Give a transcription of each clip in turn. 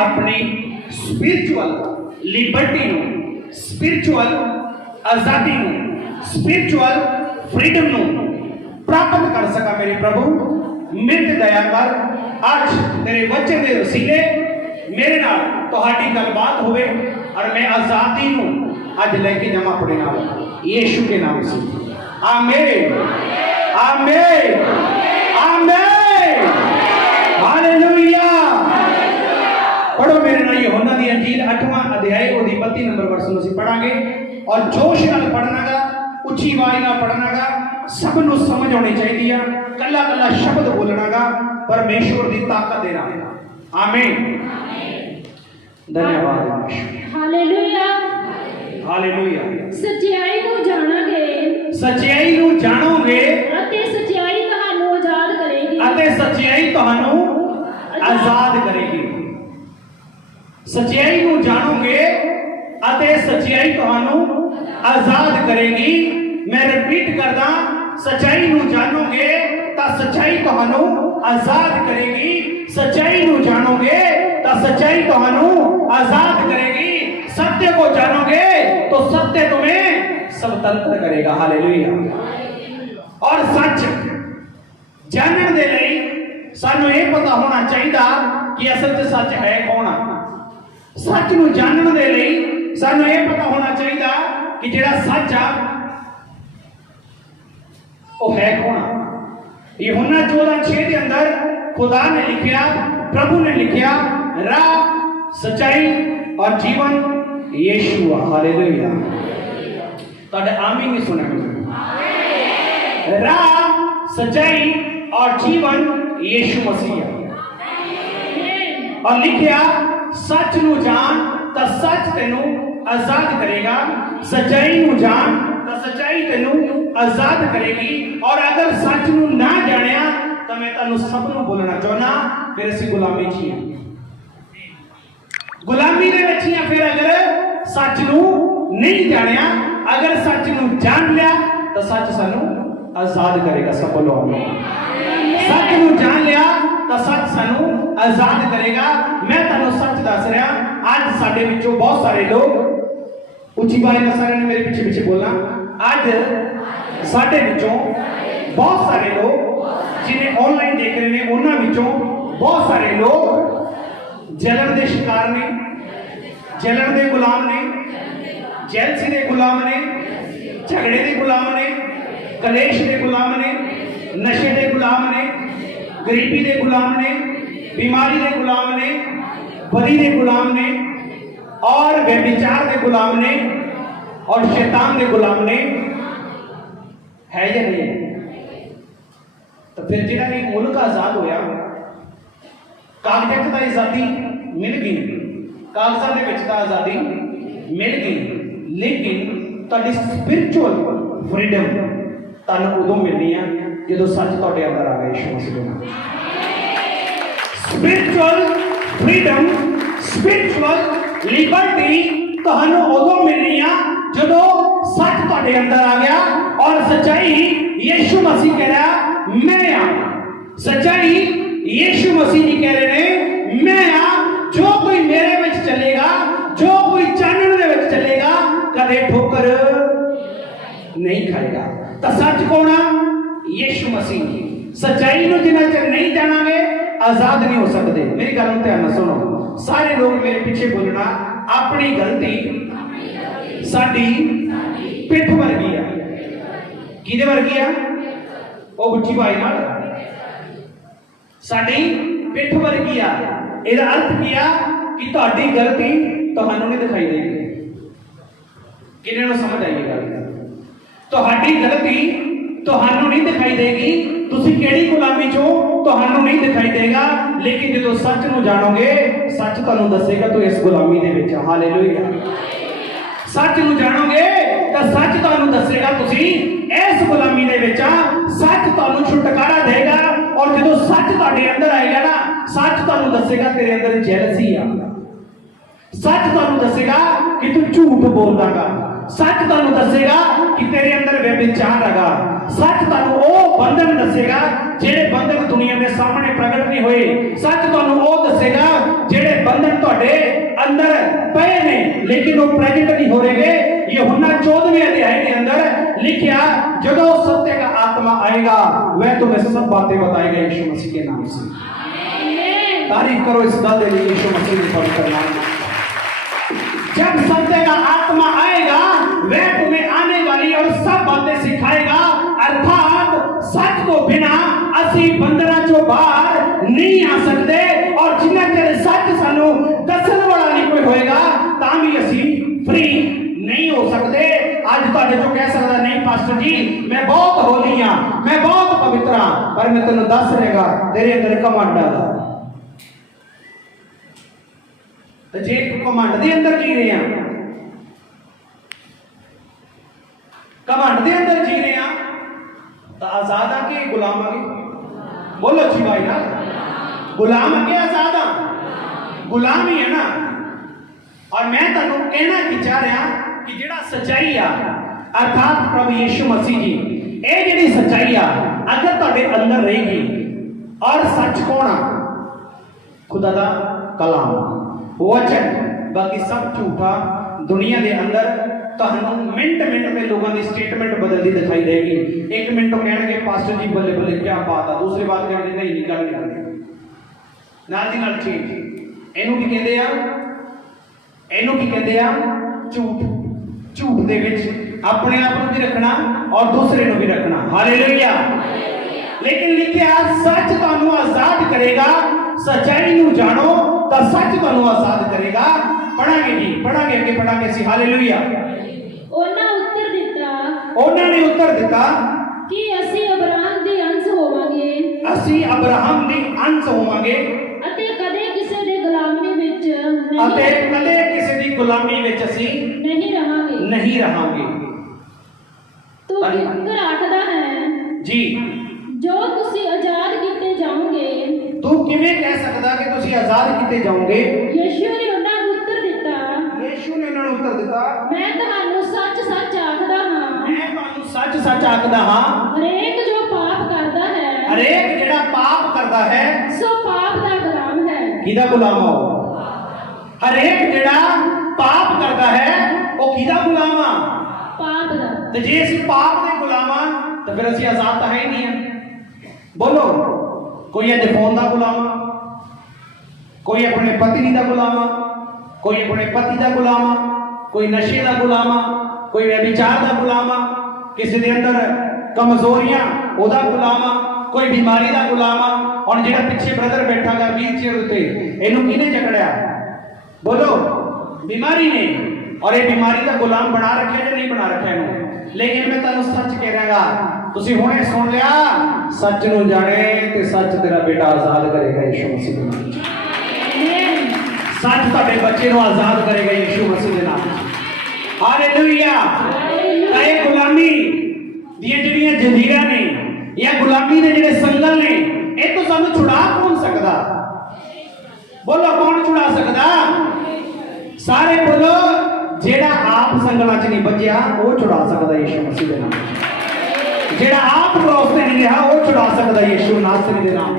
अपनी spiritual liberty नूं, spiritual आज़ादी नूं, स्पिरिचुअल फ्रीडम नूं प्राप्त कर सका। मेरे प्रभु मेरे ते दया कर। अज तेरे वचन दे वसीले मेरे नाल तुहाडी गलबात होवे और मैं आज़ादी नूं अज लेके जावां अपने नाल, यीशु के नाम से। आमीन, आमीन, आमीन, हालेलुया। पढ़ो मेरे नाल यूहन्ना दी अंजील 8वां अध्याय ओदी 32 नंबर वर्ष नूं असीं पढ़ांगे और जोश नाल पढ़ना गा, उच्ची आवाज़ नाल पढ़ना गा, सब नूं समझ आउणी चाहीदी आ, कल्ला कल्ला शब्द बोलना गा परमेश्वर दी ताकत दे नाल। आमीन, धन्यवाद। Hallelujah, hallelujah. सच्चाई नूं जाणांगे, सच्चाई नूं जाणोगे ਅਤੇ सच्चाई ਤੁਹਾਨੂੰ आजाद करेगी, ਅਤੇ सच्चाई ਤੁਹਾਨੂੰ आजाद करेगी। सच्चाई नूं जाणोगे ਅਤੇ सच्चाई ਤੁਹਾਨੂੰ आजाद करेगी। मैं रिपीट करदा, सच्चाई नूं जानोगे ਤਾਂ सच्चाई ਤੁਹਾਨੂੰ आजाद करेगी। सच्चाई नूं जानोगे ਤਾਂ सच्चाई ਤੁਹਾਨੂੰ आजाद करेगी। सत्य को जानोगे तो सत्य तुम्हें स्वतंत्र करेगा। हालेलुया। और सच जानने दे लई सानू ये पता होना चाहिए कि असल च सच है कौन आ। सच नूं जानने दे लई सानू ये पता होना चाहिए कि जिहड़ा सच आ वो है कौन आ। यूहन्ना 14:6 के अंदर खुदा ने लिखा, प्रभु ने लिखा, राह, सच्चाई और जीवन यीशु। हालेलुया। तुहाडे आमीन नहीं सुना। राह, सच्चाई और जीवन यीशु मसीह। और लिखा, सच नूं जान तां सच तैनूं आजाद करेगा। सच्चाई नूं जान तां सच्चाई तैनूं आजाद करेगी। और अगर सच नूं ना जानिया तां मैं तुहानूं सब नूं बोलना चाहुंदा, फिर असीं गुलामी च ही हां। गुलामी दे विच ही हां। फिर अगर सच नूं नहीं जानिया, अगर सच नूं जान लिया तो सच सानू आजाद करेगा। सब बोलो आमीन। सच नूं जान लिया तो सच सानू आजाद करेगा। मैं तुहानू सच दस रहा, आज साडे विचों बहुत सारे लोग, उच्ची आवाज़ नाल सारे ने मेरे पीछे पीछे बोलना, आज साडे विचों बहुत सारे लोग जिन्हें ऑनलाइन देख रहे हैं, उन्हां विचों बहुत सारे लोग जलन के शिकार ने, जलन के गुलाम ने, जैलसी के गुलाम ने, झगड़े के गुलाम ने, कलेश के गुलाम ने, नशे के गुलाम ने, गरीबी के गुलाम ने, बीमारी के गुलाम ने, बदी के गुलाम ने, और व्यभिचार के गुलाम ने, और शैतान के गुलाम ने। है या नहीं? तो फिर जिहड़ा ये मुल्क आजाद होया, कागजात दा आज़ादी मिल गई, कागजात दे विच तां आज़ादी मिल गई, लेकिन तुहाडी स्पिरिचुअल फ्रीडम तुहानूं उदों मिलनी है जदों सच तुहाडे अंदर आ गया। यीशु मसीह दे नाम। स्पिरिचुअल फ्रीडम, स्पिरिचुअल लिबर्टी तुहानूं उदों मिलनी है जदों सच तुहाडे अंदर आ गया। और सच्चाई यीशु मसीह कह रहा मैं आ। सच्चाई यीशु मसीह जी कह रहे हैं मैं आ। जो कोई मेरे विच चलेगा, जो कोई चानण दे विच चलेगा, कदे ठोकर नहीं खाएगा। तो सच कौन आ? यीशु मसीह। सच्चाई नूं जिन्ना चिर नहीं जाणांगे आजाद नहीं हो सकते। मेरी गल नूं ध्यान नाल सुनो। सारे लोग मेरे पीछे बोलना, अपनी गलती साडी पिठ वर्गी आ। किहदे वर्गी आ? ओ उच्ची भाई नाल साडी पिठ वर्गी आ। ਇਹਦਾ अर्थ किया कि ਤੁਹਾਡੀ गलती ਤੁਹਾਨੂੰ नहीं दिखाई देगी। किन्ने ਨੂੰ समझ आई गल? ਤੁਹਾਡੀ गलती ਤੁਹਾਨੂੰ नहीं दिखाई देगी। ਤੁਸੀਂ ਕਿਹੜੀ ਗੁਲਾਮੀ ਚੋਂ ਤੁਹਾਨੂੰ नहीं दिखाई देगा। लेकिन ਜਦੋਂ सच ਨੂੰ ਜਾਣੋਗੇ, सच ਤੁਹਾਨੂੰ ਦੱਸੇਗਾ ਤੂੰ ਇਸ ਗੁਲਾਮੀ ਦੇ ਵਿੱਚ। ਹਾਲੇਲੂਇਆ। सच ਨੂੰ ਜਾਣੋਗੇ ਤਾਂ सच ਤੁਹਾਨੂੰ ਦੱਸੇਗਾ ਤੁਸੀਂ ਇਸ ਗੁਲਾਮੀ ਦੇ ਵਿੱਚ ਆ। सच ਤੁਹਾਨੂੰ ਛੁਟਕਾਰਾ ਦੇਗਾ। और जो सच तुहाडे अंदर आएगा ना, सच तुहानूं दसेगा तेरे अंदर जैलसी आ। सच तुहानूं दसेगा कि तू झूठ बोलदागा। सच तुहानूं दसेगा कि तेरे अंदर व्यभिचार हैगा। सच तुहानूं वो बंधन दसेगा जेड़े बंधन दुनिया के सामने प्रगट नहीं होए। सच तुहानूं वो दसेगा जेड़े बंधन ਤੁਹਾਡੇ ਅੰਦਰ ਪਏ ਨੇ ਲੇਕਿन ਉਹ ਪ੍ਰੈਜ਼ੈਂਟ ਨਹੀਂ ਹੋ ਰਹੇਗੇ। यूहन्ना 14वें अध्याय के अंदर लिखा, जब सत्य का आत्मा आएगा वह तुम्हें सब बातें बताएगा यीशु मसीह के नाम से। तारीफ करो इस गल के लिए यीशु मसीह के पवित्र नाम में। जब सत्य का आत्मा आएगा वह तुम्हें आने वाली और सब बातें सिखाएगा, अर्थात सच को बिना असी बंधना चो बाहर नहीं आ सकते और जिन्ना चਿਰ सच सानू दसन वाला नहीं कोई होएगा तां भी असी फ्री नहीं हो सकते। आज तुहाडे चों कह सकदा नहीं पास्टर जी मैं बहुत होली हां, मैं बहुत पवित्र हां, पर मैं तैनूं दस रहेगा तेरे अंदर घमंड आ। तो जे घमंड दे अंदर जी रहे हैं, घमंड दे अंदर जी रहे हैं तो आजाद आ के गुलाम आ गए। बोलो जी भाई ना, गुलाम आ के आजाद आ, गुलाम ही है ना। और मैं तुहानू कहना की चाह रहा कि जेड़ा सच्चाई आ अर्थात प्रभु यीशु मसीह जी, ये जेड़ी सच्चाई आ अगर तुहाडे अंदर रहेगी, और सच कौन आ? खुदा दा कलाम वचन, बाकी सब झूठा। दुनिया के अंदर तुहानू मिनट मिनट में लोगों की स्टेटमेंट बदलती दिखाई देगी। एक मिनट तो कहेंगे पास्टर जी बल्ले बल्ले क्या बात है, दूसरी बात कहेंगे नहीं निकल नहीं करनी नाल दी नाल चेंज। इनू की कहते हैं, इनू की कहते हैं झूठ। झूठ दे विच अपने आप को भी रखना और दूसरे को भी रखना। हालेलुया। लेकिन लिखिया सच तुहानू आजाद करेगा, सच्चाई नू जानो तो सच तुहानू आजाद करेगा। पढ़ांगे जी, पढ़ांगे अगे पढ़ांगे सी। हालेलुया। ਉਹਨਾਂ ਉੱਤਰ ਦਿੱਤਾ, ਉਹਨਾਂ ਨੇ ਉੱਤਰ ਦਿੱਤਾ ਕਿ ਅਸੀਂ ਅਬਰਾਹਮ ਦੇ ਅੰਸ਼ ਹੋਵਾਂਗੇ, ਅਸੀਂ ਅਬਰਾਹਮ ਦੇ ਅੰਸ਼ ਹੋਵਾਂਗੇ ਅਤੇ ਕਦੇ ਕਿਸੇ ਦੇ ਗੁਲਾਮੀ ਵਿੱਚ ਅਤੇ ਕਦੇ ਕਿਸੇ ਦੀ ਗੁਲਾਮੀ ਵਿੱਚ ਅਸੀਂ ਨਹੀਂ ਰਹਾਂਗੇ। ਨਹੀਂ ਰਹਾਂਗੇ। ਤੂੰ ਕਿਉਂ ਆਖਦਾ ਹੈ ਜੀ ਜੋ ਤੁਸੀਂ ਆਜ਼ਾਦ ਕੀਤੇ ਜਾਓਗੇ? ਤੂੰ ਕਿਵੇਂ ਕਹਿ ਸਕਦਾ ਕਿ ਤੁਸੀਂ ਆਜ਼ਾਦ ਕੀਤੇ ਜਾਓਗੇ? ਯਿਸੂ ਨੇ ਉਹਨਾਂ ਨੂੰ ਉੱਤਰ ਦਿੱਤਾ, ਯਿਸੂ ਨੇ ਉਹਨਾਂ ਨੂੰ ਉੱਤਰ ਦਿੱਤਾ, ਮੈਂ ਤੁਹਾਨੂੰ ਸੱਚ ਸੱਚ ਆਖਦਾ ਹਾਂ, ਮੈਂ ਤੁਹਾਨੂੰ ਸੱਚ ਸੱਚ ਆਖਦਾ ਹਾਂ, ਹਰੇਕ ਜੋ ਪਾਪ ਕਰਦਾ ਹੈ, ਹਰੇਕ ਜਿਹੜਾ ਪਾਪ ਕਰਦਾ ਹੈ ਸੋ ਪਾਪ ਦਾ ਗੁਲਾਮ ਹੈ। ਕਿਹਦਾ ਗੁਲਾਮ ਆ ਉਹ? ਹਰੇਕ ਜਿਹੜਾ ਪਾਪ ਕਰਦਾ ਹੈ ਉਹ ਕਿਹਦਾ ਗੁਲਾਮ ਆ? ਪਾਪ ਦਾ। ਤੇ ਜੇ ਅਸੀਂ ਪਾਪ ਦੇ ਗੁਲਾਮ ਆ ਤਾਂ ਫਿਰ ਅਸੀਂ ਆਜ਼ਾਦ ਤਾਂ ਹੈ ਹੀ ਨਹੀਂ ਆ। ਬੋਲੋ, ਕੋਈ ਅੱਜ ਫੋਨ ਦਾ ਗੁਲਾਮ ਆ, ਕੋਈ ਆਪਣੇ ਪਤਨੀ ਦਾ ਗੁਲਾਮ ਆ, ਕੋਈ ਆਪਣੇ ਪਤੀ ਦਾ ਗੁਲਾਮ ਆ, ਕੋਈ ਨਸ਼ੇ ਦਾ ਗੁਲਾਮ ਆ, ਕੋਈ ਵਿਚਾਰ ਦਾ ਗੁਲਾਮ ਆ, ਕਿਸੇ ਦੇ ਅੰਦਰ ਕਮਜ਼ੋਰੀਆਂ ਉਹਦਾ ਗੁਲਾਮ ਆ, ਕੋਈ ਬਿਮਾਰੀ ਦਾ ਗੁਲਾਮ ਆ। ਹੁਣ ਜਿਹੜਾ ਪਿੱਛੇ ਬ੍ਰਦਰ ਬੈਠਾ ਗਾ ਵੀਲ ਚੇਅਰ ਉੱਤੇ, ਇਹਨੂੰ ਕਿਹਨੇ ਜਕੜਿਆ? ਬੋਲੋ, ਬਿਮਾਰੀ ਨੇ। और ये बीमारी का गुलाम बना रखे या नहीं बना रखे है? लेकिन मैं तुहानू सच कह रहा, तुसी हुणे सुन लिया, सच नू जाने ते सच तेरा बेटा आजाद करेगा यीशु मसीह दे नाम। सच तुहाडे बच्चे नू आजाद करेगा यीशु मसीह दे नाम। हालेलुया। ये गुलामी दी जिहड़ियां जंजीरां ने या गुलामी दे जिहड़े संगल ने, ये तो सानू छुड़ा कौन सकदा? बोलो, कौन छुड़ा सकदा? सारे बोलो, जेड़ा आप संगलां च नहीं बचिया वो छुड़ा सकदा यीशु मसीह दे नाम। जेड़ा आप क्रॉस ते नहीं रहा वो छुड़ा सकदा यीशु नासरी दे नाम।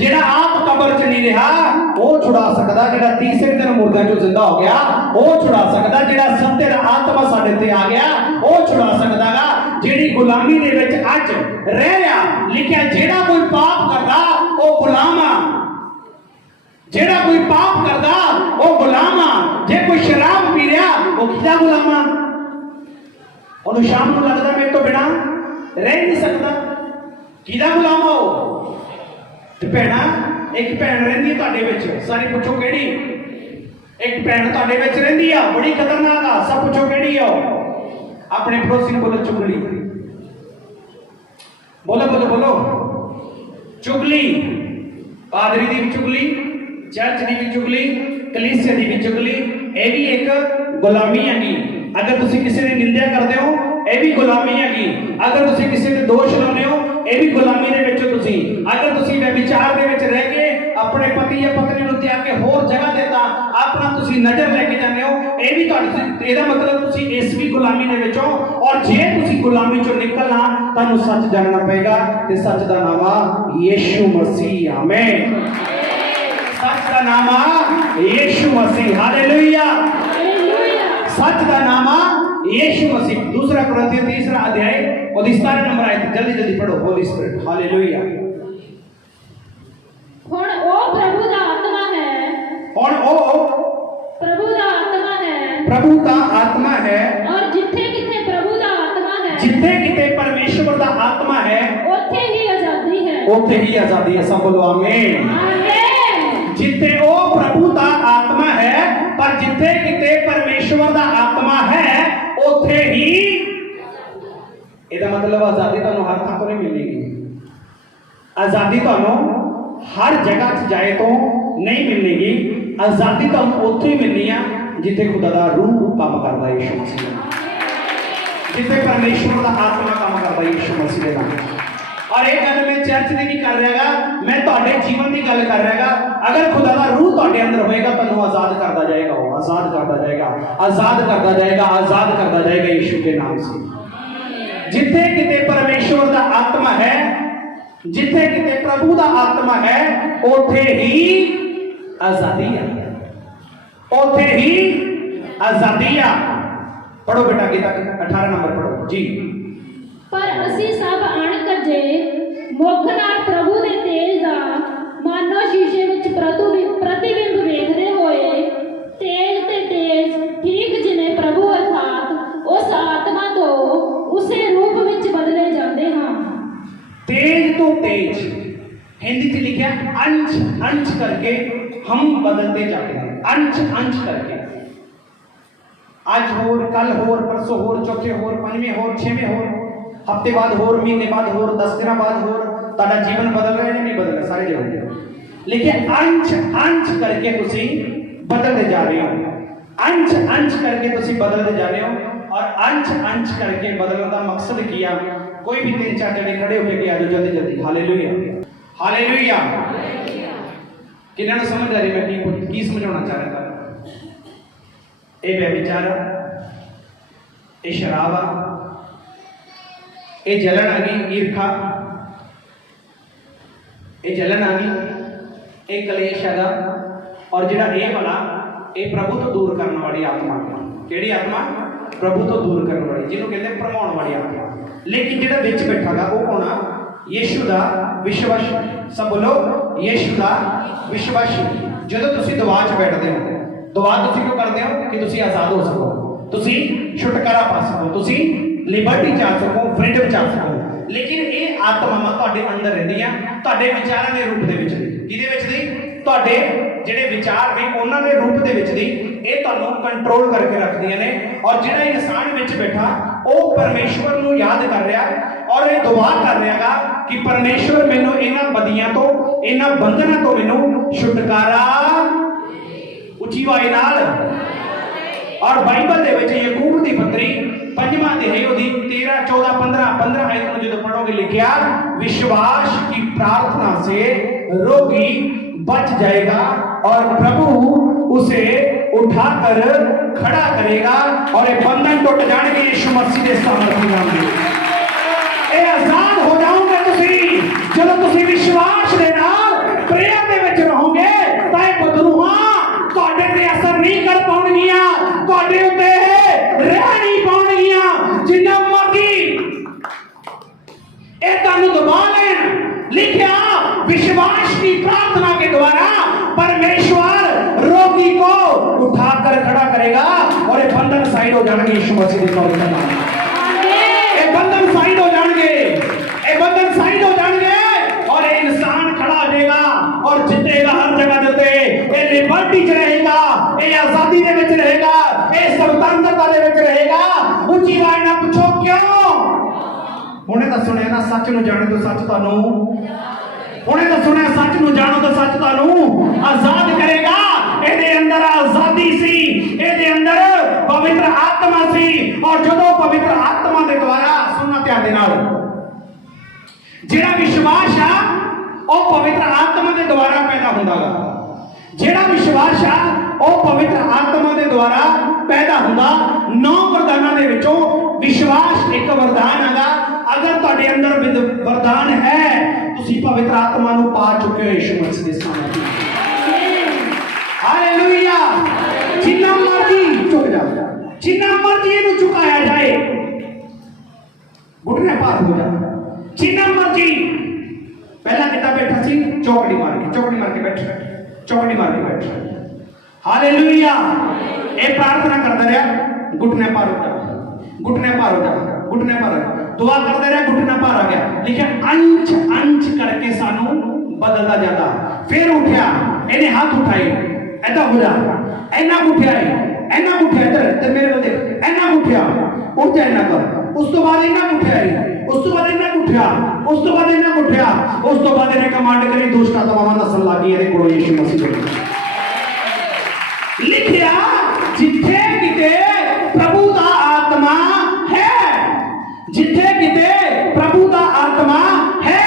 जेड़ा आप कब्र च नहीं रहा वो छुड़ा सकदा। जेड़ा तीसरे दिन मुर्दों चों जिंदा हो गया वो छुड़ा सकदा। जेड़ा सत्य दा आत्मा साडे ते आ गया वो छुड़ा सकदा गा। जेड़ी गुलामी दे विच अज रह रहा, लिखिया जेड़ा कोई पाप करदा वो गुलाम आ। जेड़ा कोई पाप करदा वो गुलाम आ। जे कोई शराब पी रहा वो किहदा गुलाम आ? ओनू शाम को लगदा मेरे तो बिना रह नहीं सकदा। किहदा गुलाम आ वो? ते भैणा, एक भैन रहिंदी है तुहाडे विच, सारे पुछो किहड़ी? एक भैन तुहाडे विच रहिंदी आ, बड़ी खतरनाक आ। सब पुछो किहड़ी आ? अपने पड़ोसी नूं बोलो चुगली। बोलो बोलो बोलो, चुगली। पादरी दी भी चुगली, चर्च की भी चुगली, कलीसिया की भी चुगली। यह भी एक गुलामी हैगी। अगर तुसी किसी की निंदा करते हो यह भी गुलामी हैगी। अगर तुसी किसी के दोष लाने हो यह भी गुलामी दे विच हो तुसी। अगर तुसी व्यभिचार दे विच रह के अपने पति या पत्नी नूं त्याग के होर जगह देता अपना तुसी नजर लेके जाते हो, यह भी तुहाडी, ਇਹਦਾ मतलब तुसी इस भी गुलामी दे विच हो। और जे तुसी गुलामी चों निकलना तुहानू सच जानना पएगा ते सच दा नाम आ यीशु मसीह। आमीन। सच का नाम आ यीशु मसीह। हालेलुया। हालेलुया। सच का नाम आ यीशु मसीह। दूसरा कुरिन्थियों 3 अध्याय और 17 नंबर आयत जल्दी जल्दी पढ़ो। होली स्पिरिट। हालेलुया। ਹੁਣ ਉਹ ਪ੍ਰਭੂ ਦਾ ਆਤਮਾ ਹੈ। और ओ ਪ੍ਰਭੂ ਦਾ ਆਤਮਾ ਹੈ। प्रभु का आत्मा है। ਔਰ ਜਿੱਥੇ ਕਿਤੇ ਪ੍ਰਭੂ ਦਾ ਆਤਮਾ ਹੈ, जिथे किते परमेश्वर का आत्मा है ਉੱਥੇ ਹੀ ਆਜ਼ਾਦੀ है। उथे ही आजादी है। सब बोलो आमीन। आमीन। जिथे ओ प्रभु का आत्मा है, पर जिथे किते परमेश्वर का आत्मा है उथे ही ਇਹਦਾ मतलब आजादी ਤੁਹਾਨੂੰ हर ਥਾਂ ਤੋਂ नहीं मिलेगी। आजादी ਤੁਹਾਨੂੰ हर जगह च जाए तो नहीं मिलेगी। आजादी ਤੁਹਾਨੂੰ ਉੱਥੇ ही मिलनी है जिथे खुदा का रूह काम करता है यीशु मसीह नाल, जिथे परमेश्वर का आत्मा काम करता है यीशु मसीह नाल। और एक गल मैं चर्च की नहीं कर रहा, मैं ਤੁਹਾਡੇ जीवन की गल कर रहा। अगर खुदा का रूह ਤੁਹਾਡੇ अंदर होएगा ਤੁਹਾਨੂੰ आजाद करता जाएगा, वो आजाद करता जाएगा, आजाद करता जाएगा, आजाद करता जाएगा यीशु के नाम से। जिथे किते परमेश्वर का आत्मा है, जिथे किते प्रभु का आत्मा है, उथे ही आजादी है, उथे ही आजादी है। पढ़ो बेटा गीता 18 नंबर पढ़ो जी। ਪਰ ਅਸੀਂ ਸਭ ਅਣਕੱਜੇ ਮੁੱਖ ਨਾਲ ਪ੍ਰਭੂ ਦੇ ਤੇਜ ਦਾ ਮਾਨੋ ਸ਼ੀਸ਼ੇ ਵਿੱਚ ਪ੍ਰਤੀਬਿੰਬ ਵੇਖਦੇ ਹੋਏ ਤੇਜ ਤੇ ਤੇਜ ਠੀਕ ਜਿਵੇਂ ਪ੍ਰਭੂ ਅਰਥਾਤ ਉਸ ਆਤਮਾ ਤੋਂ ਉਸੇ ਰੂਪ ਵਿੱਚ ਬਦਲੇ ਜਾਂਦੇ ਹਾਂ। तेज तो तेज हिंदी में लिखा अंश अंश करके हम बदलते जाते हैं। अंश अंश करके आज होर, कल होर, परसों होर, चौथे होर, पंजवें होर, छेवें होर, हफ्ते बाद होर, महीने बाद होर, 10 दिन बाद होर। ताड़ा जीवन बदल रहा है नहीं बदल रहा, सारे जगह लेकिन अंश अंश करके तुसी बदलते जा रहे हो। अंश अंश करके तुसी बदलते जा रहे हो। और अंश अंश करके बदलने का मकसद किया। कोई भी 3-4 जने खड़े होकर के आ जाओ जल्दी जल्दी। हालेलुया। हालेलुया। किन्ना नु समझ आ रही मैं की समझाना चाह रहा था। ये व्यभिचार, ये शराब, ये जलन आ गई, ईर्खा, ये जलन आ गई, ये कलेश है। और जिहड़ा ये वाला ये प्रभु तो दूर करने वाली आत्मा। केड़ी आत्मा? प्रभु तो दूर करने वाली, जिन्हों कहते भरमाउण वाली आत्मा। लेकिन जिहड़ा विच बैठा गा वो कौन आ? यीशु दा विश्वासी। सब बोलो यीशु दा विश्वासी। जदों तुसीं दुआ च बैठदे हो, दुआ तुसीं क्यों करदे हो? कि तुसीं आजाद हो सको, तुसीं छुटकारा पा सको, तुसीं लिबर्टी चा सको, फ्रीडम चा सको। लेकिन ये आत्मावां तुहाडे अंदर रहिंदियां, तुहाडे विचारां दे रूप दे विच दी। किहदे विच दी? तुहाडे ਜਿਹੜੇ ਵਿਚਾਰ ਨੇ ਉਹਨਾਂ ਦੇ ਰੂਪ ਦੇ ਵਿੱਚ ਦੀ ਇਹ ਤੁਹਾਨੂੰ ਕੰਟਰੋਲ ਕਰਕੇ ਰੱਖਦੀਆਂ ਨੇ। ਔਰ ਜਿਹੜਾ ਇਨਸਾਨ ਵਿੱਚ ਬੈਠਾ ਉਹ ਪਰਮੇਸ਼ਵਰ ਨੂੰ ਯਾਦ ਕਰ ਰਿਹਾ ਔਰ ਇਹ ਦੁਆ ਕਰ ਰਿਹਾਗਾ ਕਿ ਪਰਮੇਸ਼ਵਰ ਮੈਨੂੰ ਇਹਨਾਂ ਬਦੀਆਂ ਤੋਂ, ਇਹਨਾਂ ਬੰਧਨਾਂ ਤੋਂ ਮੈਨੂੰ ਛੁਟਕਾਰਾ ਉੱਚੀ ਆਵਾਜ਼ ਨਾਲ। ਔਰ ਬਾਈਬਲ ਦੇ ਵਿੱਚ ਯਾਕੂਬ ਦੀ ਪੱਤਰੀ 5ਵਾਂ ਅਧਿਆਇ ਉਹਦੀ 13, 14, 15 ਆਇਤ ਨੂੰ ਜਦੋਂ ਪੜੋਗੇ ਲਿਖਿਆ विश्वास की प्रार्थना से रोगी बच जाएगा और प्रभु उसे उठाकर खड़ा करेगा और ये बंधन टूट जाएंगे यीशु मसीह के सामर्थ्य नाम में। ये आजाद हो जाओगे तुसी जब तुसी विश्वास दे नाल प्रेयर दे विच रहोगे तां ये बदलूहां तुहाडे ते असर नहीं कर पाउणगीਆਂ, तुहाडे उत्ते रह नहीं पाउणगीਆਂ। जिन्ना मर्जी ये तुहानू दबा लेन, लिखिया विश्वास की प्रार्थना के द्वारा परमेश्वर रोगी को उठाकर खड़ा करेगा और ये बंधन साइड हो जाएंगे यीशु मसीह के नाम में। ये बंधन साइड हो जाएंगे, ये बंधन साइड हो जाएंगे और ये इंसान खड़ा हो जाएगा और जीतेगा हर जगह देते। ये लिबर्टी च रहेगा, ये आजादी दे विच रहेगा, ये स्वतंत्रता दे विच रहेगा। ऊंची आवाज नाल पूछो क्यों? हुणे तो सुनिया ना सच नूं जाणे तो सच तुहानू, हुणे तो सुनिया सच नूं जाणो तो सच तुहानू आजाद करेगा। ਇਹਦੇ ਅੰਦਰ ਆਜ਼ਾਦੀ ਸੀ, ਇਹਦੇ ਅੰਦਰ ਪਵਿੱਤਰ ਆਤਮਾ ਸੀ। ਔਰ ਜਦੋਂ ਪਵਿੱਤਰ ਆਤਮਾ ਦੇ ਦੁਆਰਾ ਸੁਣਨਾ ਧਿਆਨ ਦੇ ਨਾਲ ਜਿਹੜਾ ਵਿਸ਼ਵਾਸ ਆ ਉਹ ਪਵਿੱਤਰ ਆਤਮਾ ਦੇ ਦੁਆਰਾ ਪੈਦਾ ਹੁੰਦਾ ਗਾ। ਜਿਹੜਾ ਵਿਸ਼ਵਾਸ ਆ ਉਹ ਪਵਿੱਤਰ ਆਤਮਾ ਦੇ ਦੁਆਰਾ ਪੈਦਾ ਹੁੰਦਾ। 9 ਵਰਦਾਨਾਂ ਦੇ ਵਿੱਚੋਂ ਵਿਸ਼ਵਾਸ ਇੱਕ ਵਰਦਾਨ ਹੈਗਾ। ਅਗਰ ਤੁਹਾਡੇ ਅੰਦਰ ਵਰਦਾਨ ਹੈ ਤੁਸੀਂ ਪਵਿੱਤਰ ਆਤਮਾ ਨੂੰ ਪਾ ਚੁੱਕੇ ਹੋ ਯਿਸੂ ਮਸੀਹ ਦੇ ਨਾਮ ਨਾਲ। हालेलुया। जिन्ना मर्जी झुक जा, जिन्ना मर्जी इहनूं झुकाया जाए, घुटने पार हो जा, जिन्ना मर्जी। पहला कितना बैठा सी, चौकड़ी मार के बैठ, चौकड़ी मार के बैठ। हालेलुया। ए प्रार्थना करता रहा, घुटने पार हो जा, घुटने पार हो जा, घुटने पार हो जा। दुआ करते रहे, घुटना पार आ गया, लेकिन अंच अंच करके सानू बदलता जाता। फिर उठा, इन्हें हाथ उठाए, ऐसा हो जा, ऐना उठा इधर मेरे को देख, ऐना उठा, उठ जा, ऐना कर। उस तो बाद इन्ना उठा, उस तो बाद इन्ना उठा, उस तो बाद इन्ना उठा, उस तो बाद इन्हें कमांड करी दुष्ट आत्मावां नस्ल लागी इहदे कोलों यीशु मसीह दे। लिखिया जिथे किते प्रभु दा आत्मा है, जिथे किते प्रभु दा आत्मा है।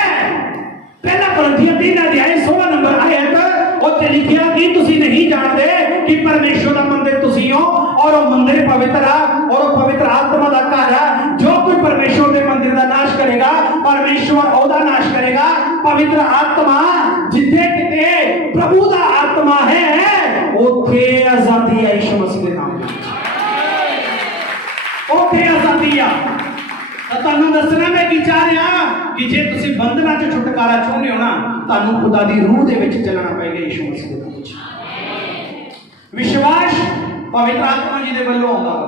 पहला कुरिन्थियों 3 अध्याय 16 नंबर आयत उत्ते लिखिया कि तुसी नहीं जानते कि परमेश्वर दा मंदिर तुसी हो और वो मंदिर पवित्र है और वो पवित्र आत्मा दा घर है। जो कोई परमेश्वर दे मंदिर दा नाश करेगा, परमेश्वर ओदा नाश करेगा। पवित्र आत्मा जिथे किते प्रभु दा आत्मा है, उथे आजादी है यीशु मसीह दे नाम विच, उथे आजादी आ। ਤੁਹਾਨੂੰ ਦੱਸਣਾ ਮੈਂ ਕੀ ਚਾਹ ਰਿਹਾ ਕਿ ਜੇ ਤੁਸੀਂ ਬੰਧਨਾਂ ਚ ਛੁਟਕਾਰਾ ਚਾਹੁੰਦੇ ਹੋ ਨਾ, ਤੁਹਾਨੂੰ ਖੁਦਾ ਦੀ ਰੂਹ ਦੇ ਵਿੱਚ ਚੱਲਣਾ ਪਏਗਾ ਯੀਸ਼ੂ ਮਸੀਹ ਦੇ ਵਿੱਚ। ਵਿਸ਼ਵਾਸ ਪਵਿੱਤਰ ਆਤਮਾ ਜੀ ਦੇ ਵੱਲੋਂ ਆਉਂਦਾ ਵਾ,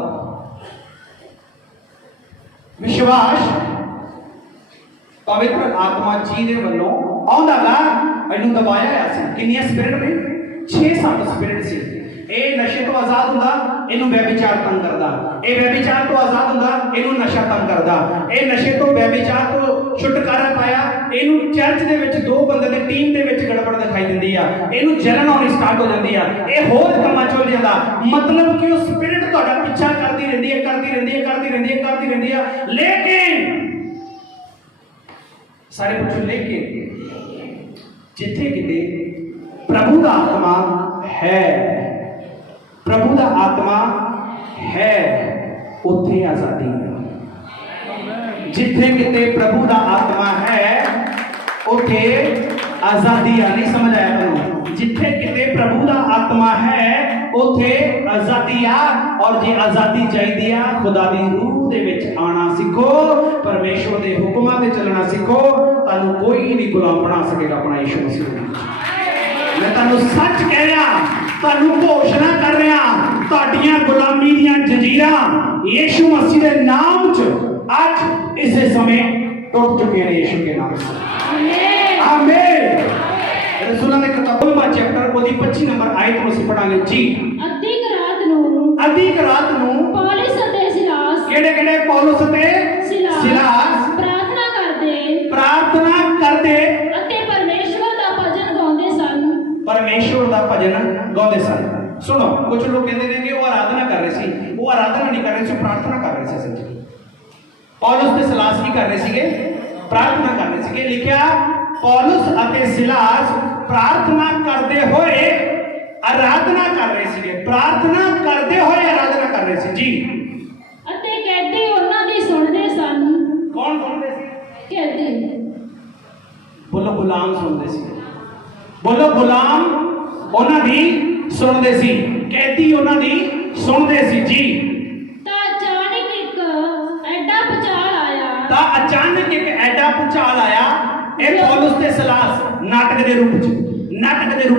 ਵਿਸ਼ਵਾਸ ਪਵਿੱਤਰ ਆਤਮਾ ਜੀ ਦੇ ਵੱਲੋਂ ਆਉਂਦਾ ਗਾ। ਇਹਨੂੰ ਦਬਾਇਆ ਹੋਇਆ ਸੀ, ਕਿੰਨੀਆਂ ਸਪਿਰਿਟ ਨੇ? 6-7 ਸਪਿਰਿਟ ਸੀ। ਇਹ ਨਸ਼ੇ ਤੋਂ ਆਜ਼ਾਦ ਹੁੰਦਾ, ਇਹਨੂੰ ਵਿਅਭਿਚਾਰ ਤੰਗ ਕਰਦਾ। ਇਹ ਵਿਅਭਿਚਾਰ ਤੋਂ ਆਜ਼ਾਦ ਹੁੰਦਾ, ਇਹਨੂੰ ਨਸ਼ਾ ਤੰਗ ਕਰਦਾ। ਇਹ ਨਸ਼ੇ ਤੋਂ ਵਿਅਭਿਚਾਰ ਤੋਂ ਛੁਟਕਾਰਾ ਪਾਇਆ, ਇਹਨੂੰ ਚਰਚ ਦੇ ਵਿੱਚ 2 ਬੰਦੇ ਦੀ ਟੀਮ ਦੇ ਵਿੱਚ ਗੜਬੜ ਦਿਖਾਈ ਦਿੰਦੀ ਆ, ਇਹਨੂੰ ਜਲਨ ਆਉਣੀ ਸਟਾਰਟ ਹੋ ਜਾਂਦੀ ਆ, ਇਹ ਹੋਰ ਕੰਮਾਂ ਚੋਂ ਜਾਂਦਾ। ਮਤਲਬ ਕਿ ਉਹ ਸਪਿਰਿਟ ਤੁਹਾਡਾ ਪਿੱਛਾ ਕਰਦੀ ਰਹਿੰਦੀ ਹੈ, ਕਰਦੀ ਰਹਿੰਦੀ ਹੈ, ਕਰਦੀ ਰਹਿੰਦੀ ਹੈ, ਕਰਦੀ ਰਹਿੰਦੀ ਹੈ। ਲੇਕਿਨ ਸਾਰੇ ਪੁੱਛੋ, ਲੇਕਿਨ ਜਿੱਥੇ ਕਿਤੇ ਪ੍ਰਭੂ ਦਾ ਆਤਮਾ है, प्रभु दा आत्मा है, उथे आजादी है। जिथे किते प्रभु दा आत्मा है, उथे आजादी आ। नहीं समझ आया तुहानू? जिथे किते प्रभु दा आत्मा है, उथे आजादी आ। और जे आजादी चाहिदी आ, खुदा दी रूह दे विच आना सीखो, परमेश्वर दे हुक्मां ते चलना सीखो, तानू कोई नहीं गुलाम बना सकेगा अपना यीशु मसीह। मैं तुहानू सच कह रहा, तुहानू घोषणा कर रहा, तुहाडियां गुलामी दियां जंजीरां यीशु मसीह के नाम च आज इस समय टूट चुके हैं यीशु के नाम से। आमीन आमीन। रसूलां दे किताब चैप्टर 25 नंबर आयत ਨੂੰ ਅਸੀਂ ਪੜਾਂਗੇ ਜੀ। ਅੱਧੀ ਰਾਤ ਨੂੰ ਪੌਲਸ ਅਤੇ ਸਿਲਾਸ, ਕਿਹੜੇ ਪੌਲਸ ਅਤੇ ਸਿਲਾਸ ਪ੍ਰਾਰਥਨਾ ਕਰਦੇ ਅਤੇ परमेश्वर ਦਾ ਭਜਨ ਗਾਉਂਦੇ ਸਨ। सुनो, कुछ लोग कहते हैं कि वो आराधना कर रहे थे, वो आराधना नहीं कर रहे थे, प्रार्थना कर रहे थे। सच्ची पौलुस ते सिलास की कर रहे थे? प्रार्थना कर रहे थे। लिखा पौलुस अते सिलास प्रार्थना करते हुए आराधना कर रहे थे, प्रार्थना करते हुए आराधना कर रहे थे जी। अते कैदी उन्हां दी सुनदे सन। कौन सुनदे सी? कैदी। बोलो गुलाम सुनदे सी। बोलो गुलाम उन्हां दी सुनते सी, कैदी उन्होंने सुनते सी जी। अचानक एक एडा भूचाल आया। ए पौलुस ते सिलास नाटक के रूप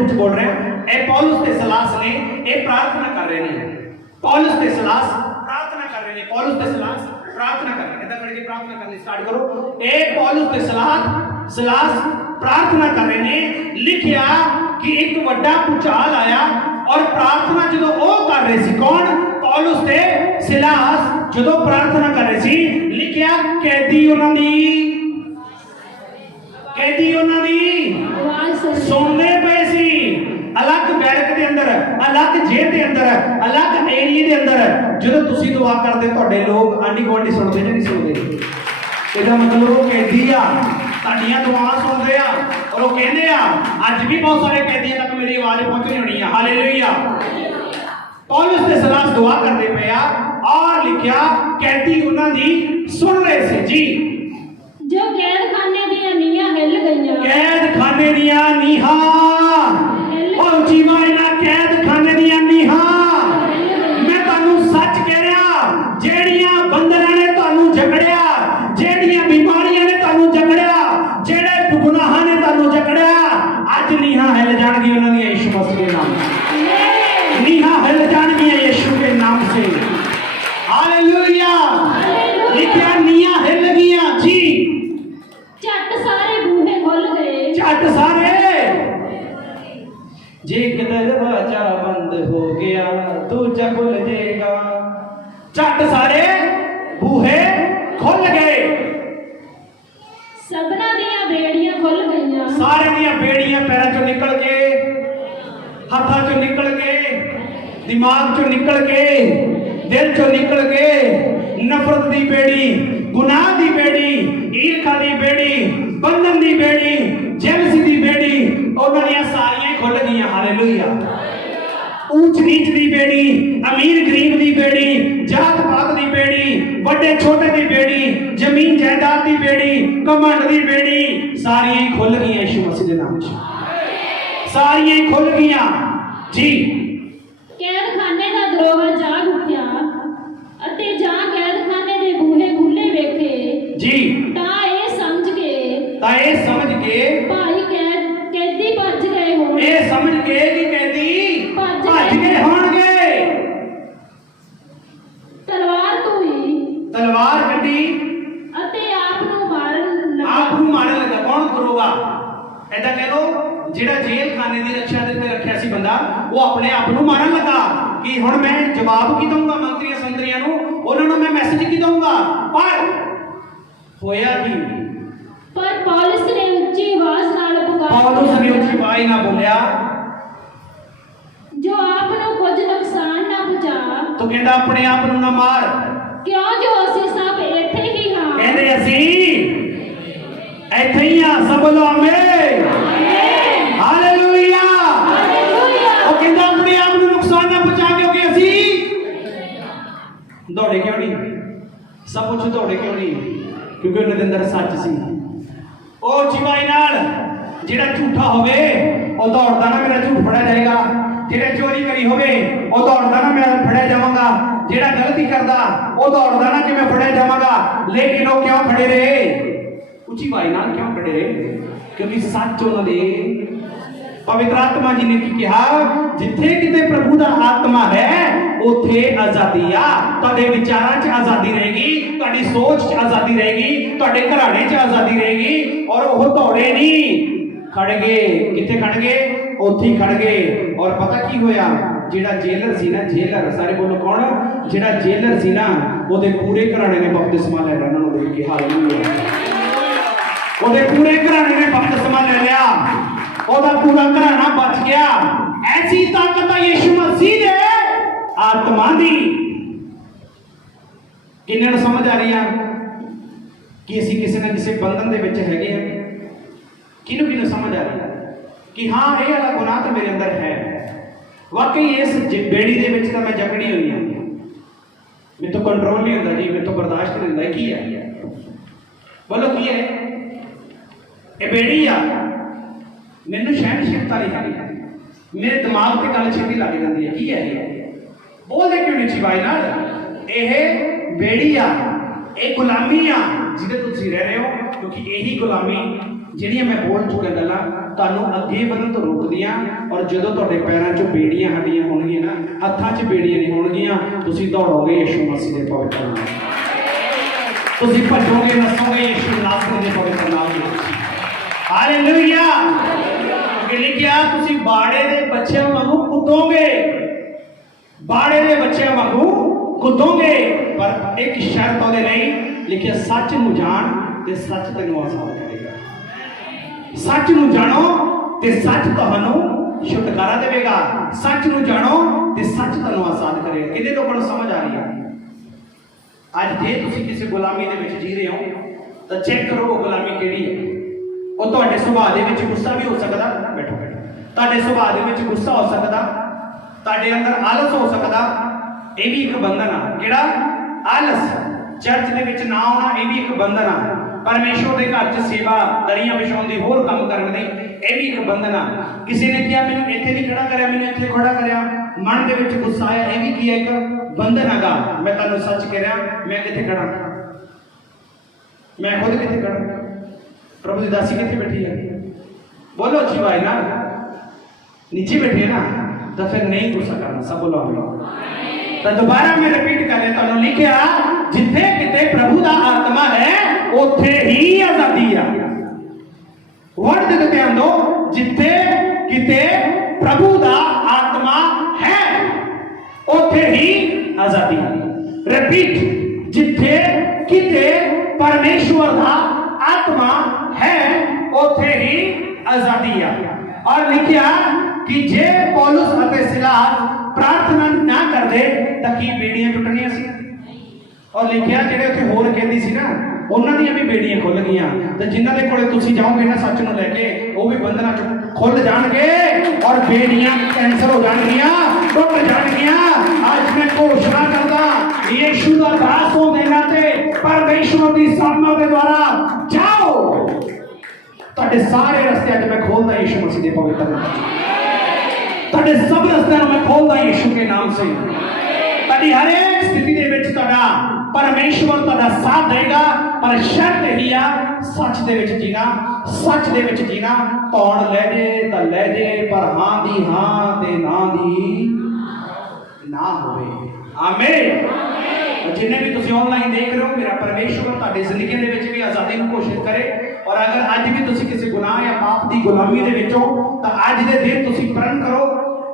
च बोल रहे हैं। ए पौलुस ते सिलास ने ए प्रार्थना कर रहे हैं। पौलुस ते सिलास प्रार्थना कर रहे हैं। पौलुस ते सिलास प्रार्थना कर रहे हैं। इधर करके प्रार्थना करनी स्टार्ट करो। ए पौलुस ते सिलास प्रार्थना कर रहे हैं। लिखिया कि एक वड्डा भूचाल आया और प्रार्थना जो वो कर रहे सी, कौन? पौलुस ते सिलास जो प्रार्थना कर रहे सी, लिखिया कैदी सुनते पे सी। अलग बैरक के अंदर, अलग जेल के अंदर, अलग एरिया के अंदर जो तुसी दुआ करते तुहाडे लोग आंडी गुआंढी सुनते नहीं सुनते? इसका मतलब वो कैदी आ, तुहाडियां दुआवां सुनदे आ और वो कहंदे आ। अज भी बहुत सारे कैदियों तक मेरी आवाज पहुंचनी होनी है। हालेलुया। पौलुस ते सिलास दुआ करते पे आ और लिखिया कैदी उन्हां दी सुन रहे थे जी। जो कैद खाने दियां नीहां हिल गईयां, कैद खाने दियां नीहां और जीवा इन्हां कैद ਗੁਨਾਹਾਂ ਨੇ ਤੁਹਾਨੂੰ ਜਕੜਿਆ, ਅੱਜ ਨੀਹਾਂ ਹਿੱਲ ਜਾਣਗੀਆਂ ਉਹਨਾਂ ਦੀਆਂ ਯਿਸੂ ਮਸੀਹ ਦੇ ਨਾਮ ਨਾਲ। ਨੀਹਾਂ ਹਿੱਲ ਜਾਣਗੀਆਂ ਯਿਸੂ के नाम से। हालेलुया। लिखिया नीਹਾਂ ਹਿੱਲ ਗਈਆਂ जी। झट सारे बूहे खुल गए, झट सारे। जे दरवाजा बंद हो गया दूजा खुल जाएगा। झट सारे बूहे खुल गए। सबना दियां बेड़ियां खुल गईयां, सारे दियां बेड़ियां पैरों चों निकल के, हाथों चों निकल के, दिमाग चों निकल के, दिल चों निकल के, नफरत दी बेड़ी, गुनाह दी बेड़ी, ईर्खा दी बेड़ी, बंधन दी बेड़ी, जेलसी दी बेड़ी, उन्हां दियां सारियां खुल गईयां। हालेलुया। ऊंच नीच दी बेड़ी, अमीर गरीब दी बेड़ी, जात पात दी बेड़ी, बड़े छोटे दी बेड़ी, जमीन जायदाद दी बेड़ी, घमंड दी बेड़ी, सारियां ही खुल गईयां यीशु मसीह दे नाम च। सारियां ही खुल गईयां जी। कैदखाने का दरोगा जाग उठिया ਅਤੇ ਜਾਂ कैदखाने ਦੇ ਬੂਹੇ ਖੁੱਲੇ ਵੇਖੇ जी। ਤਾਂ ਇਹ ਸਮਝ ਕੇ ਭਾਈ कैदी ਭੱਜ ਗਏ ਹੋਣ, ਇਹ ਸਮਝ ਕੇ ਕਿ कैदी ਭੱਜ ਗਏ ਹੋਣਗੇ। ਤਲਵਾਰ ਕੱਢੀ ਅਤੇ ਆਪ ਨੂੰ ਮਾਰਨ ਲੱਗਾ। ਕੌਣ ਦਰੋਗਾ? ਐਦਾਂ ਕਹਿ ਲੋ ਜਿਹੜਾ ਜੇਲ੍ਹ ਖਾਨੇ ਦੀ ਰੱਖਿਆ ਦੇ ਤੇ ਰੱਖਿਆ ਸੀ ਬੰਦਾ, ਉਹ ਆਪਣੇ ਆਪ ਨੂੰ ਮਾਰਨ ਲੱਗਾ ਕਿ ਹੁਣ ਮੈਂ ਜਵਾਬ ਕੀ ਦਊਂਗਾ ਮੰਤਰੀਆਂ ਸੰਤਰੀਆਂ ਨੂੰ, ਉਹਨਾਂ ਨੂੰ ਮੈਂ ਮੈਸੇਜ ਕੀ ਦਊਂਗਾ। ਪਰ ਹੋਇਆ ਕੀ? ਪਰ ਪੌਲੁਸ ਨੇ ਉੱਚੀ ਆਵਾਜ਼ ਨਾਲ ਪੁਕਾਰਿਆ, ਪੌਲੁਸ ਨੇ ਉੱਚੀ ਆਵਾਜ਼ ਨਾਲ ਬੋਲਿਆ, ਜੋ ਆਪ ਨੂੰ ਕੁਝ ਨੁਕਸਾਨ ਨਾ ਪਹੁੰਚਾ, ਤੂੰ ਕਹਿੰਦਾ ਆਪਣੇ ਆਪ ਨੂੰ ਨਾ ਮਾਰ, ਕਿਉਂ ਜੋ ਅਸੀਂ ਸਭ ਇੱਥੇ ਹੀ ਹਾਂ। ਕਹਿੰਦੇ ਅਸੀਂ ਇੱਥੇ ਹੀ ਆ। ਸਭ ਬੋਲੋ ਆਮੀਨ। ਹਾਲੇਲੂਇਆ। ਉਹ ਕਹਿੰਦਾ ਆਪਣੇ ਆਪ ਨੂੰ ਨੁਕਸਾਨ ਨਾ ਪਹੁੰਚਾ, ਕਿਉਂਕਿ ਅਸੀਂ ਦੌੜੇ ਕਿਉਂ ਨਹੀਂ? ਸਭ ਕੁਝ ਦੌੜੇ ਕਿਉਂ ਨਹੀਂ? ਕਿਉਂਕਿ ਉਹਨਾਂ ਦੇ ਅੰਦਰ ਸੱਚ ਸੀ। ਉਹ ਜੀਵਾਈ ਨਾਲ ਜਿਹੜਾ ਝੂਠਾ ਹੋਵੇ ਉਹ ਦੌੜਦਾ ਨਾ ਮੇਰਾ ਝੂਠ ਫੜਿਆ ਜਾਏਗਾ। ਜਿਹੜੇ ਚੋਰੀ ਕਰੀ ਹੋਵੇ ਉਹ ਦੌੜਦਾ ਨਾ ਮੈਂ ਫੜਿਆ ਜਾਵਾਂਗਾ। ਜਿਹੜਾ ਗਲਤੀ ਕਰਦਾ ਉਹ ਦੌੜਦਾ ਨਾ ਕਿ ਮੈਂ ਫੜਿਆ ਜਾਵਾਂਗਾ। ਲੇਕਿਨ ਉਹ ਕਿਉਂ ਖੜੇ ਰਹੇ? ਉੱਚੀ ਆਵਾਜ਼ ਨਾਲ ਕਿਉਂ ਖੜੇ ਰਹੇ? ਕਿਉਂਕਿ ਸੱਚ ਉਹਨਾਂ ਦੇ। ਪਵਿੱਤਰ ਆਤਮਾ ਜੀ ਨੇ ਕੀ ਕਿਹਾ? ਜਿੱਥੇ ਕਿਤੇ ਪ੍ਰਭੂ ਦਾ ਆਤਮਾ ਹੈ ਉੱਥੇ ਆਜ਼ਾਦੀ ਆ। ਤੁਹਾਡੇ ਵਿਚਾਰਾਂ 'ਚ ਆਜ਼ਾਦੀ ਰਹੇਗੀ, ਤੁਹਾਡੀ ਸੋਚ 'ਚ ਆਜ਼ਾਦੀ ਰਹੇਗੀ, ਤੁਹਾਡੇ ਘਰਾਣੇ 'ਚ ਆਜ਼ਾਦੀ ਰਹੇਗੀ। ਔਰ ਉਹ ਦੌੜੇ ਨਹੀਂ, ਖੜ ਗਏ। ਕਿੱਥੇ ਖੜ ਗਏ? ਉੱਥੇ ਹੀ ਖੜ ਗਏ। ਔਰ ਪਤਾ ਕੀ ਹੋਇਆ? ਜਿਹੜਾ ਜੇਲਰ ਸੀ ਨਾ, ਜੇਲਰ, ਸਾਰੇ ਬੋਲੋ ਕੌਣ? ਜਿਹੜਾ ਜੇਲਰ ਸੀ ਨਾ, ਉਹਦੇ ਪੂਰੇ ਘਰਾਣੇ ਨੇ ਬਪਤਿਸਮਾ ਲੈ ਲਿਆ। ਉਹਨਾਂ ਨੂੰ ਦੇਖ ਕੇ ਹਾਲੇਲੂਇਆ। ਉਹਦੇ ਪੂਰੇ ਘਰਾਣੇ ਨੇ ਬਪਤਿਸਮਾ ਲੈ ਲਿਆ। ਉਹਦਾ ਪੂਰਾ ਘਰਾਣਾ ਬਚ ਗਿਆ। ਐਸੀ ਤਾਕਤ ਹੈ ਯਿਸੂ ਮਸੀਹ ਦੇ ਆਤਮਾ ਦੀ। ਕਿੰਨਾਂ ਨੂੰ ਸਮਝ ਆ ਰਹੀ ਆ ਕਿ ਅਸੀਂ ਕਿਸੇ ਨਾ ਕਿਸੇ ਬੰਧਨ ਦੇ ਵਿੱਚ ਹੈਗੇ ਆ? ਕਿਹਨੂੰ ਸਮਝ ਆ ਰਹੀ ਆ ਕਿ ਹਾਂ ਇਹ ਵਾਲਾ ਗੁਨਾਹ ਤਾਂ ਮੇਰੇ ਅੰਦਰ ਹੈ? ਵਾਕਈ ਇਸ ਬੇੜੀ ਦੇ ਵਿੱਚ ਤਾਂ ਮੈਂ ਜਕੜੀ ਹੋਈ ਹਾਂ। ਮੇਰੇ ਤੋਂ ਕੰਟਰੋਲ ਨਹੀਂ ਹੁੰਦਾ ਜੀ, ਮੇਰੇ ਤੋਂ ਬਰਦਾਸ਼ਤ ਨਹੀਂ ਹੁੰਦਾ। ਕੀ ਹੈ? ਬੋਲੋ ਕੀ ਹੈ? ਇਹ ਬੇੜੀ ਆ। ਮੈਨੂੰ ਸਹਿਣਸ਼ੀਲਤਾ ਨਹੀਂ ਹੈਗੀ, ਮੇਰੇ ਦਿਮਾਗ ਤੇ ਗੱਲ ਛੇਤੀ ਲੱਗ ਜਾਂਦੀ ਹੈ। ਕੀ ਹੈ ਇਹ? ਬੋਲਦੇ ਕਿਉਂ ਨਹੀਂ ਜੀ ਬਾਈ ਨਾਲ? ਇਹ ਬੇੜੀ ਆ, ਇਹ ਗੁਲਾਮੀ ਆ ਜਿਹਦੇ ਤੁਸੀਂ ਰਹਿ ਰਹੇ ਹੋ। ਕਿਉਂਕਿ ਇਹੀ ਗੁਲਾਮੀ ਜਿਹੜੀਆਂ ਮੈਂ ਬੋਲ ਚੁੱਕਿਆ ਗੱਲਾਂ ਤੁਹਾਨੂੰ ਅੱਗੇ ਵਧਣ ਤੋਂ ਰੋਕਦੀਆਂ। ਔਰ ਜਦੋਂ ਤੁਹਾਡੇ ਪੈਰਾਂ 'ਚ ਬੇੜੀਆਂ ਹੱਡੀਆਂ ਹੋਣਗੀਆਂ ਨਾ, ਹੱਥਾਂ 'ਚ ਬੇੜੀਆਂ ਨਹੀਂ ਹੋਣਗੀਆਂ, ਤੁਸੀਂ ਦੌੜੋਗੇ ਯਿਸੂ ਮਸੀਹ ਦੇ ਪਵਿੱਤਰ ਨਾਮ। ਤੁਸੀਂ ਭੱਜੋਗੇ, ਨੱਸੋਗੇ ਯਿਸੂ ਨਾਸਰੀ ਦੇ ਪਵਿੱਤਰ ਨਾਮ ਵਿੱਚ। ਹਾਲੇਲੂਇਆ। ਕਿ ਲਿਖਿਆ ਤੁਸੀਂ ਬਾੜੇ ਦੇ ਬੱਚਿਆਂ ਵਾਂਗੂ ਕੁੱਦੋਗੇ, ਬਾੜੇ ਦੇ ਬੱਚਿਆਂ ਵਾਂਗੂ ਕੁੱਦੋਗੇ। ਪਰ ਇੱਕ ਸ਼ਰਤ ਉਹਦੇ ਲਈ ਲਿਖਿਆ, ਸੱਚ ਨੂੰ ਜਾਣ ਤੇ ਸੱਚ ਤੈਨੂੰ ਆਜ਼ਾਦ ਕਰੇਗਾ। ਸੱਚ ਨੂੰ ਜਾਣੋ ਤੇ ਸੱਚ ਤੁਹਾਨੂੰ ਛੁਟਕਾਰਾ ਦੇਵੇਗਾ। ਸੱਚ ਨੂੰ ਜਾਣੋ ਤੇ ਸੱਚ ਤੁਹਾਨੂੰ ਆਜ਼ਾਦ ਕਰੇਗਾ। ਕਿੰਨੇ ਲੋਕਾਂ ਨੂੰ ਸਮਝ ਆ ਰਹੀ ਹੈ? ਅੱਜ ਜੇ ਤੁਸੀਂ ਕਿਸੇ ਗੁਲਾਮੀ ਦੇ ਵਿੱਚ ਜੀ ਰਹੇ ਹੋ ਤਾਂ ਚੈੱਕ ਕਰੋ ਉਹ ਗੁਲਾਮੀ ਕਿਹੜੀ ਹੈ। ਉਹ ਤੁਹਾਡੇ ਸੁਭਾਅ ਦੇ ਵਿੱਚ ਗੁੱਸਾ ਵੀ ਹੋ ਸਕਦਾ। ਬੈਠੋ। ਤੁਹਾਡੇ ਸੁਭਾਅ ਦੇ ਵਿੱਚ ਗੁੱਸਾ ਹੋ ਸਕਦਾ, ਤੁਹਾਡੇ ਅੰਦਰ ਆਲਸ ਹੋ ਸਕਦਾ। ਇਹ ਵੀ ਇੱਕ ਬੰਧਨ ਆ। ਕਿਹੜਾ? ਆਲਸ। ਚਰਚ ਦੇ ਵਿੱਚ ਨਾ ਆਉਣਾ, ਇਹ ਵੀ ਇੱਕ ਬੰਧਨ ਆ। ਪਰਮੇਸ਼ਵਰ ਦੇ ਘਰ 'ਚ ਸੇਵਾ, ਦਰੀਆਂ ਵਿਛਾਉਣ ਦੀ, ਹੋਰ ਕੰਮ ਕਰਨ ਦੀ, ਇਹ ਵੀ ਇੱਕ ਬੰਧਨ ਆ। ਕਿਸੇ ਨੇ ਕਿਹਾ ਮੈਨੂੰ ਇੱਥੇ ਨਹੀਂ ਖੜਾ ਕਰਿਆ, ਮੈਨੂੰ ਇੱਥੇ ਖੜਾ ਕਰਿਆ, ਮਨ ਦੇ ਵਿੱਚ ਗੁੱਸਾ ਆਇਆ, ਇਹ ਵੀ ਕੀ ਹੈ? ਇੱਕ ਬੰਧਨ ਹੈਗਾ। ਮੈਂ ਤੁਹਾਨੂੰ ਸੱਚ ਕਹਿ ਰਿਹਾ, ਮੈਂ ਕਿੱਥੇ ਖੜਾ? ਮੈਂ ਖੁਦ ਕਿੱਥੇ ਖੜਾ? प्रभु की दासी कितने बैठी है? बोलो अच्छी भाई ना, नीचे बैठी है ना, तो फिर नहीं गुस्सा करना। सब बोलो आमीन। तो दोबारा मैं रिपीट कर लेता हूं, लिखिया जिथे किते प्रभु दा आत्मा है उथे ही आजादी है। वर्ड दे ध्यान दो, जिथे किते प्रभु दा आत्मा है उथे ही आजादी है। रिपीट, जिथे किते परमेश्वर दा आत्मा है उथे ही आजादी है। और लिखिया कि जे पौलुस अते सिलास प्रार्थना ना कर दे तां की बेड़ियां टुटणियां सी। और लिखिया जेडे उत्थे होर कहंदी सी ना, ਉਹਨਾਂ ਦੀਆਂ ਵੀ ਬੇੜੀਆਂ ਖੁੱਲ ਗਈਆਂ ਤੇ ਜਿਨ੍ਹਾਂ ਦੇ ਕੋਲੇ ਤੁਸੀਂ ਜਾਓਗੇ ਨਾ ਸੱਚ ਨੂੰ ਲੈ ਕੇ, ਉਹ ਵੀ ਬੰਧਨਾਂ ਚ ਖੁੱਲ ਜਾਣਗੇ ਔਰ ਬੇੜੀਆਂ ਕੈਂਸਲ ਹੋ ਜਾਣਗੀਆਂ, ਟੁੱਟ ਜਾਣਗੀਆਂ। ਅੱਜ ਮੈਂ ਘੋਸ਼ਣਾ ਕਰਦਾ, ਯੀਸ਼ੂ ਦਾ ਦਾਸ ਹੋਣ ਦੇ ਨਾਤੇ ਪਰਮੇਸ਼ਵਰ ਦੀ ਸਾਮਰਥ ਦੇ ਦੁਆਰਾ ਜਾਓ। ਤੁਹਾਡੇ ਸਾਰੇ ਰਸਤੇ ਅੱਜ ਮੈਂ ਖੋਲਦਾ ਯੀਸ਼ੂ ਮਸੀਹ ਦੇ ਪਵਿੱਤਰ ਨਾਮ ਚ। ਤੁਹਾਡੇ ਸਭ ਰਸਤਿਆਂ ਨੂੰ ਮੈਂ ਖੋਲਦਾ ਯੀਸ਼ੂ ਦੇ ਨਾਮ ਸੇ। ਤੁਹਾਡੀ ਹਰ ਇੱਕ ਸਥਿਤੀ ਦੇ ਵਿੱਚ ਤੁਹਾਡਾ परमेश्वर ਤੁਹਾਡਾ ਸਾਥ ਦੇਗਾ, ਪਰ ਸ਼ਰਤ ਇਹੀ ਆ ਸੱਚ ਦੇ ਵਿੱਚ ਜੀਣਾ, ਸੱਚ ਦੇ ਵਿੱਚ ਜੀਣਾ। ਧੌਣ ਲੈ ਜੇ ਤਾਂ ਲੈ ਜੇ, ਪਰ ਹਾਂ ਦੀ ਹਾਂ ਤੇ ਨਾ ਦੀ ਨਾ ਹੋਵੇ। ਆਮੀਨ। ਜਿੰਨੇ ਵੀ ਤੁਸੀਂ ਆਨਲਾਈਨ ਦੇਖ ਰਹੇ ਹੋ, ਮੇਰਾ ਪਰਮੇਸ਼ਵਰ ਤੁਹਾਡੀ ਜ਼ਿੰਦਗੀ ਦੇ ਵਿੱਚ ਵੀ ਆਜ਼ਾਦੀ ਨੂੰ ਘੋਸ਼ਿਤ ਕਰੇ। ਔਰ ਅਗਰ ਅੱਜ ਵੀ ਤੁਸੀਂ ਕਿਸੇ ਗੁਨਾਹ ਜਾਂ ਪਾਪ ਦੀ ਗੁਲਾਮੀ ਦੇ ਵਿੱਚੋਂ, ਤਾਂ ਅੱਜ ਦੇ ਦਿਨ ਤੁਸੀਂ ਪ੍ਰਣ ਕਰੋ,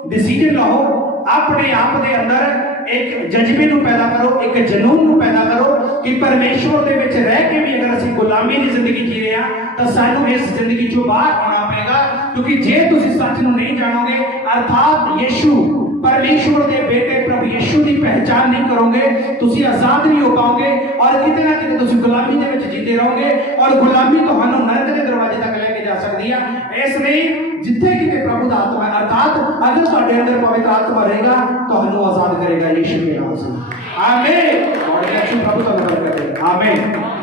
ਡਿਸੀਜਨ ਲਓ, ਆਪਣੇ ਆਪ ਦੇ ਅੰਦਰ एक जज्बे ਨੂੰ पैदा करो, एक जनून ਨੂੰ पैदा करो कि परमेश्वर ਦੇ ਵਿੱਚ ਰਹਿ ਕੇ ਵੀ ਅਗਰ ਅਸੀਂ ਗੁਲਾਮੀ ਦੀ ਜ਼ਿੰਦਗੀ ਜੀ ਰਹੇ ਹਾਂ ਤਾਂ ਸਾਨੂੰ ਇਸ ਜ਼ਿੰਦਗੀ ਚੋਂ ਬਾਹਰ ਆਉਣਾ ਪਏਗਾ। ਕਿਉਂਕਿ ਜੇ ਤੁਸੀਂ ਸੱਚ ਨੂੰ ਨਹੀਂ ਜਾਣੋਗੇ, ਅਰਥਾਤ ਯੀਸ਼ੂ परमेश्वर ਦੇ बेटे प्रभु यीशु ਦੀ ਪਹਿਚਾਨ ਨਹੀਂ ਕਰੋਗੇ, ਤੁਸੀਂ ਆਜ਼ਾਦ ਨਹੀਂ ਹੋ ਪਾਓਗੇ ਔਰ ਕਿਤੇ ਨਾ ਕਿਤੇ ਤੁਸੀਂ ਗੁਲਾਮੀ ਦੇ ਵਿੱਚ ਜੀਤੇ ਰਹੋਗੇ ਔਰ ਗੁਲਾਮੀ ਤੁਹਾਨੂੰ ਨਰਕ ਦੇ ਦਰਵਾਜ਼ੇ ਤੱਕ ਲੈ ਕੇ ਜਾ ਸਕਦੀ ਹੈ। ਇਸ ਲਈ ਜਿੱਥੇ ਕਿਤੇ ਪ੍ਰਭੂ ਦਾ ਆਤਮਾ, ਅਰਥਾਤ ਅਗਰ ਤੁਹਾਡੇ ਅੰਦਰ ਪਵਿੱਤਰ ਆਤਮਾ ਰਹੇਗਾ, ਤੁਹਾਨੂੰ ਆਜ਼ਾਦ ਕਰੇਗਾ ਯੀਸ਼ੂ ਦੇ ਨਾਮ ਸੇ। ਆਮੀਨ। ਔਰ ਯੀਸ਼ੂ ਪ੍ਰਭੂ ਦਾ ਨਾਮ ਕਰੇ। ਆਮੀਨ।